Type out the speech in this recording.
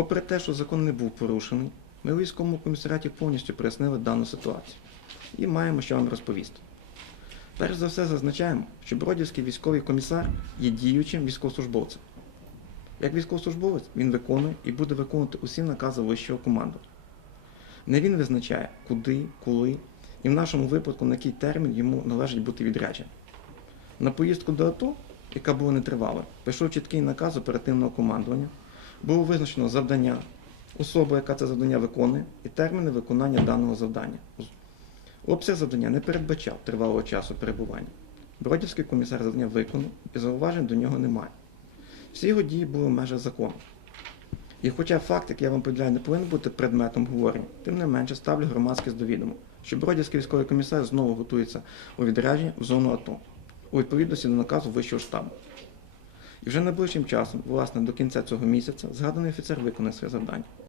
Попри те, що закон не був порушений, ми у військовому комісаріаті повністю прояснили дану ситуацію і маємо що вам розповісти. Перш за все зазначаємо, що Бродівський військовий комісар є діючим військовослужбовцем. Як військовослужбовець він виконує і буде виконувати усі накази вищого команду. Не він визначає, куди, коли і в нашому випадку на який термін йому належить бути відрядженим. На поїздку до АТО, яка була нетривалою, пішов чіткий наказ оперативного командування, було визначено завдання, особа, яка це завдання виконує, і терміни виконання даного завдання. Обсяг завдання не передбачав тривалого часу перебування. Бродівський комісар завдання виконав і зауважень до нього немає. Всі його дії були в межах закону. І хоча факт, як я вам повідомляю, не повинен бути предметом говорення, тим не менше ставлю громадськість до що Бродівський військовий комісар знову готується у відрядження в зону АТО у відповідності до наказу Вищого штабу. І вже найближчим часом, власне, до кінця цього місяця, згаданий офіцер виконає своє завдання.